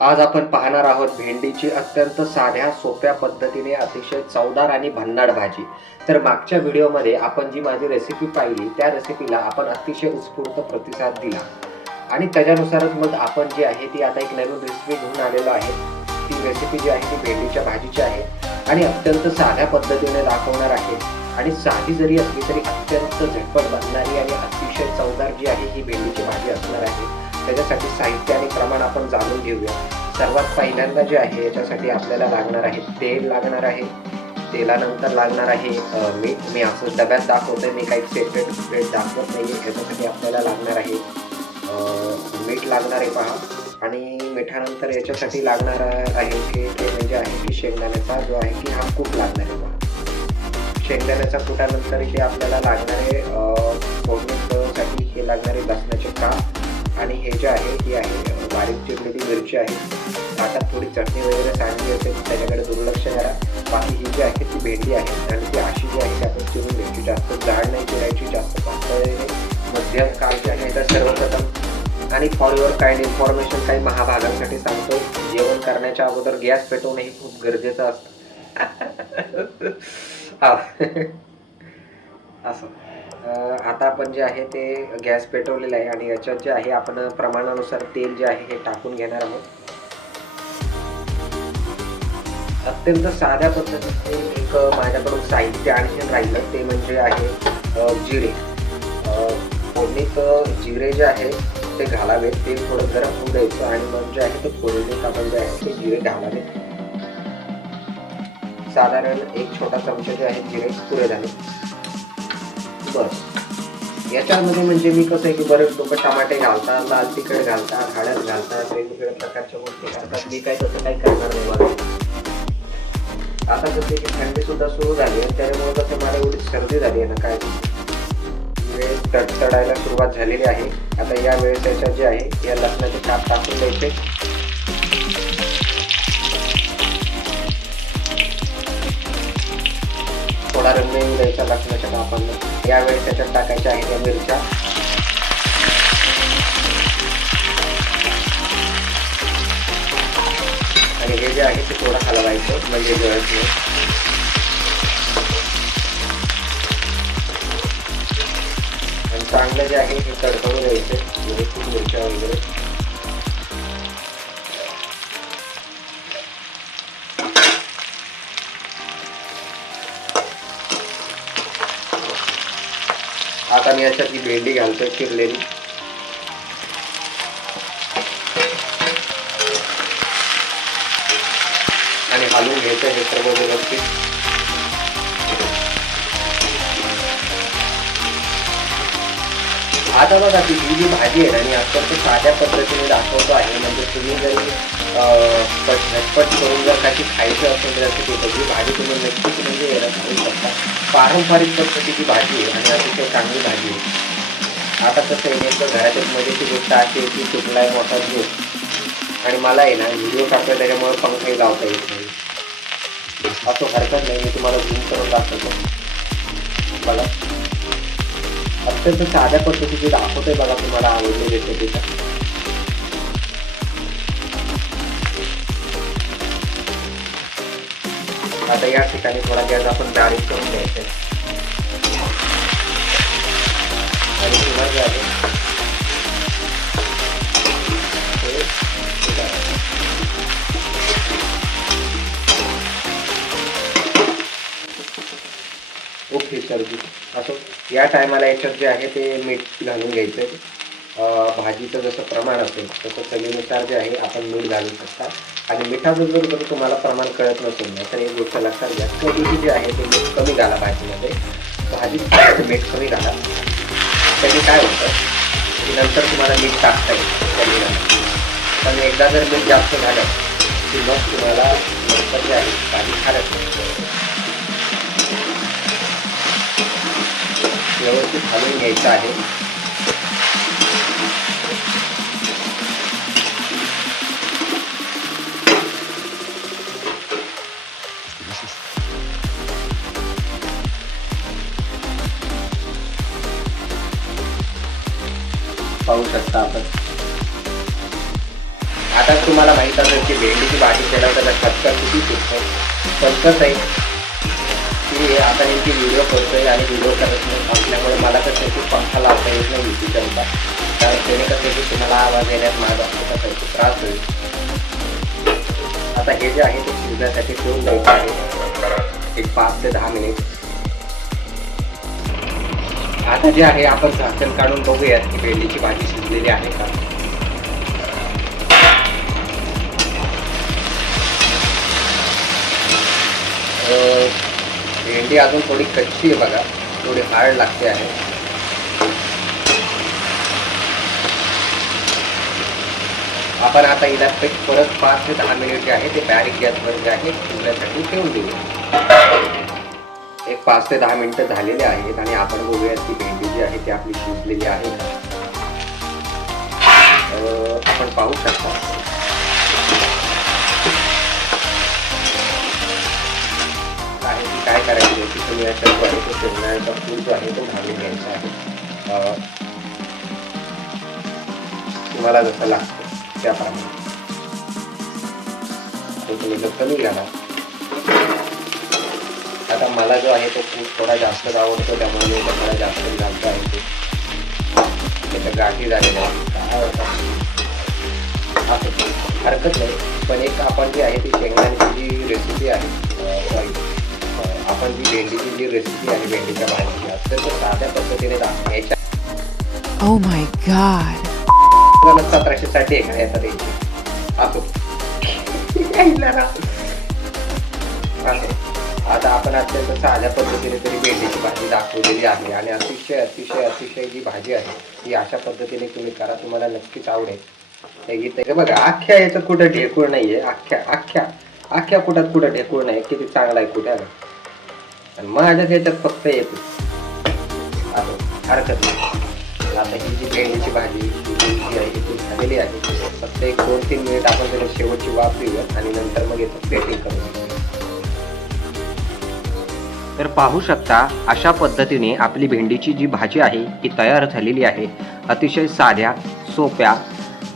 आज आपण पाहणार आहोत भेंडीची अत्यंत साध्या सोप्या पद्धतीने अतिशय चवदार आणि भन्नाट भाजी. तर मागच्या व्हिडिओमध्ये आपण जी माझी रेसिपी पाहिली त्या रेसिपीला आपण अतिशय उत्स्फूर्त प्रतिसाद दिला. आणि त्याच्यानुसारच मग आपण जी आहे ती आता एक नवीन रेसिपी घेऊन आलेलो आहे. ती रेसिपी जी आहे ती भेंडीच्या भाजीची आहे. आणि अत्यंत साध्या पद्धतीने दाखवणार आहे. आणि साधी जरी असली तरी अत्यंत झटपट बनणारी आणि अतिशय चवदार जी आहे ही भेंडीची भाजी असणार आहे. त्याच्यासाठी साहित्य आणि प्रमाण आपण जाणून घेऊया. सर्वात पहिल्यांदा जे आहे याच्यासाठी आपल्याला लागणार आहे तेल लागणार आहे. तेलानंतर लागणार आहे मीठ. मी असं डब्यात दाखवतोय मी काही सेपरेट सेपरेट दाखवत नाही याच्यासाठी आपल्याला लागणार आहे मीठ लागणार आहे पहा. आणि मिठानंतर याच्यासाठी लागणार आहे की ते म्हणजे आहे की शेंगदाण्याचा जो आहे की हा कूट लागणार आहे पहा शेंगदाण्याच्या कुटानंतर हे आपल्याला लागणारे आहे फोडणीसाठी हे लागणारे लसणाचे काप. आणि हे जे आहे ती आहे. बारीक चिरलेली मिरची आहे आता थोडी चटणी वगैरे सांडली असेल त्याच्याकडे दुर्लक्ष करा. बाकी ही जी आहे ती भेंडी आहे. आणि ती अशी जी आहे ती आपण चिरून घ्यायची जास्त जाड नाही चिरायची जास्त पातळी मध्यम काळ जे आहे तर सर्वप्रथम. आणि फॉर युअर काइंड इन्फॉर्मेशन काही महाभागांसाठी सांगतो. जेवण करण्याच्या अगोदर गॅस पेटवणे हे खूप गरजेचं असतं. असं. आता आपण जे आहे ते गॅस पेटवलेलं आहे आणि याच्यात जे आहे आपण प्रमाणानुसार तेल जे आहे हे टाकून घेणार आहोत. अत्यंत साध्या पद्धतीचे एक माझ्याकडून साहित्य आणखीन राहिलं ते म्हणजे आहे जिरे. फोडणीत जिरे जे आहे ते घालावे ते थोडं गरम होऊ द्यायचं आणि मग जे आहे ते फोडणीत आपण जे आहे ते जिरे घालावे साधारण एक छोटा चमचा जे आहे जिरे पुरे झाले. बस. याच्यामध्ये म्हणजे मी कसं आहे की बरेच लोक टमाटे घालतात लाल तिखट घालतात हळद घालतात वेगवेगळ्या प्रकारच्या गोष्टी घालतात. मी काय तसं काही करणार नाही मला आता जसे की थंडी सुद्धा सुरू झाली आहे त्यामुळे कसं मला एवढी सर्दी झाली आहे ना काय वेळ तडतडायला सुरुवात झालेली आहे. आता या वेळेस याच्यात जे आहे या लसणाचे काप टाकून द्यायचे. थोडा रंग येऊ द्यायचा लसणाच्या कापांना यावेळी त्याच्यात टाकायच्या आहेत या मिरच्या. आणि हे जे आहे ते थोडं हलवायचं म्हणजे जळत नाही आणि चांगलं जे आहे हे तडकवून द्यायचं व्यवस्थित मिरच्या वगैरे. आता मी याच्यात भेंडी घालतोय चिरलेली. आणि हलवून घ्यायचं हे सर्व व्यवस्थित. आता बघा ती ही जी भाजी आहे ना मी अत्यंत साध्या पद्धतीने दाखवतो आहे. म्हणजे तुम्ही जरी झटपट करून जर काही खायचं असेल तर ही भाजी तुम्ही नक्कीच म्हणजे याला खाऊ शकता. पारंपरिक पद्धतीची भाजी आहे आणि अतिशय चांगली भाजी आहे. आता कसं आहे नेमकं घराच्या मजेची गोष्ट अशी आहे की चुकला आहे मोठा जीव आणि मला आहे ना व्हिडिओ टाकला त्याच्यामुळे पंखाही लावता येत नाही. असं हरकत नाही मी तुम्हाला झूम करून दाखवतो. अत्यंत साध्या पद्धतीचे दाखवतोय बघा तुम्हाला आवडले रेसिपीचा आता या ठिकाणी थोडा गॅस आपण बारीक करून घ्यायचा ओके सर्दी असं या टायमाला याच्यात जे आहे ते मीठ घालून घ्यायचं आहे भाजीचं जसं प्रमाण असेल तसं चवीनुसार जे आहे आपण मीठ घालू शकता. आणि मिठाचं जर जर तुम्हाला प्रमाण कळत नसेल ना तर एक गोष्ट लक्षात घ्या. कधीही जे आहे ते मीठ कमी घाला भाजीमध्ये. भाजीत मीठ कमी घाला. त्याने काय होतं? की नंतर तुम्हाला मीठ टाकता येईल. कमी पण एकदा जर मीठ जास्त झालं की मग तुम्हाला नंतर जे आहे भाजी खारत व्यवस्थित हलवून घ्यायचं आहे. पाहू शकता आपण. आता तुम्हाला माहीत असेल की भेंडीची भाजी केल्यावर त्याला किती सुटतो? पण कसं आहे की आता नेमकी व्हिडिओ करतोय आणि व्हिडिओ करत नाही. असल्यामुळे मला कसं आहे की पंखा लावता येत नाही युट्यूबच्या होता कारण त्याने कसं की तुम्हाला आवाज येण्यात माझा कसा काही त्रास होईल. आता हे जे आहे ते शिजण्यासाठी ठेवून द्यायचं आहे. एक पाच ते दहा मिनिट आता जे आहे आपण झाकण काढून बघूयात की भेंडीची भाजी शिजलेली आहे का? भेंडी अजून थोडी कच्ची आहे बघा. थोडी हार्ड लागते आहे. आपण आता हिला पीठ परत पाच ते दहा मिनिट जे आहे. ते बारीक गॅसवर जे आहे शिजण्यासाठी ठेवून देऊ. एक पाच ते दहा मिनिटं झालेले आहेत आणि आपण बघूया की भेंडी जी आहे ती आपली शिजलेली आहे. आपण पाहू शकता. काय करायचं की तुम्ही अशा जो आहे तो शेंगदाण्याचा फूल जो आहे तो घालून घ्यायचा आहे. तुम्हाला जसं लागतं त्याप्रमाणे. तो तुम्ही जर कमी घाला आता मला जो आहे तो फूड थोडा जास्तच आवडतो त्यामुळे मी थोडा जास्त घालतो आहे ते. त्याच्या गाठी झालेल्या हरकत नाही. पण एक आपण जी आहे ती शेंगदाण्याची जी रेसिपी आहे सॉरी आपण जी भेंडीची जी रेसिपी आहे भेंडीच्या भाजीची अत्यंत साध्या पद्धतीने दाखवायच्या my god. तुम्हाला सतराशे साठी आहे का याचा द्यायची असो. आता आपण अत्यंत साध्या पद्धतीने तरी भेंडीची भाजी दाखवलेली आहे आणि अतिशय अतिशय अतिशय जी भाजी आहे ती अशा पद्धतीने तुम्ही करा तुम्हाला नक्कीच आवडेल. हे गीत बघा अख्ख्या याच्यात कुठं ढेकूळ नाहीये. अख्ख्या अख्ख्या. अख्ख्या कुठात कुठं ढेकूळ नाही किती चांगला आहे कुठे आणि माझ्या याच्यात फक्त एक. हरकत नाही. आता ही जी भेंडीची भाजी जी आहे ती झालेली आहे. फक्त एक दोन तीन मिनिट आपण त्याला शेवटची वाफ देऊया आणि नंतर मग याचं प्लेटिंग करूया तर पाहू शकता अशा पद्धतीने आपली भेंडीची जी भाजी आहे ही तयार झालेली आहे. अतिशय साध्या सोप्या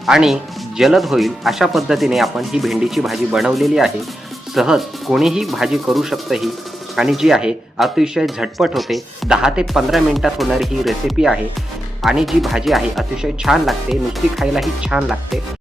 आणि जलद होईल अशा पद्धतीने आपण ही भेंडीची भाजी बनवलेली आहे. सहज कोणीही भाजी करू शकतं ही आणि जी आहे अतिशय झटपट होते. दहा ते पंधरा मिनटात होणारी ही रेसिपी आहे. आणि जी भाजी आहे अतिशय छान लागते. नुसती खायलाही छान लागते.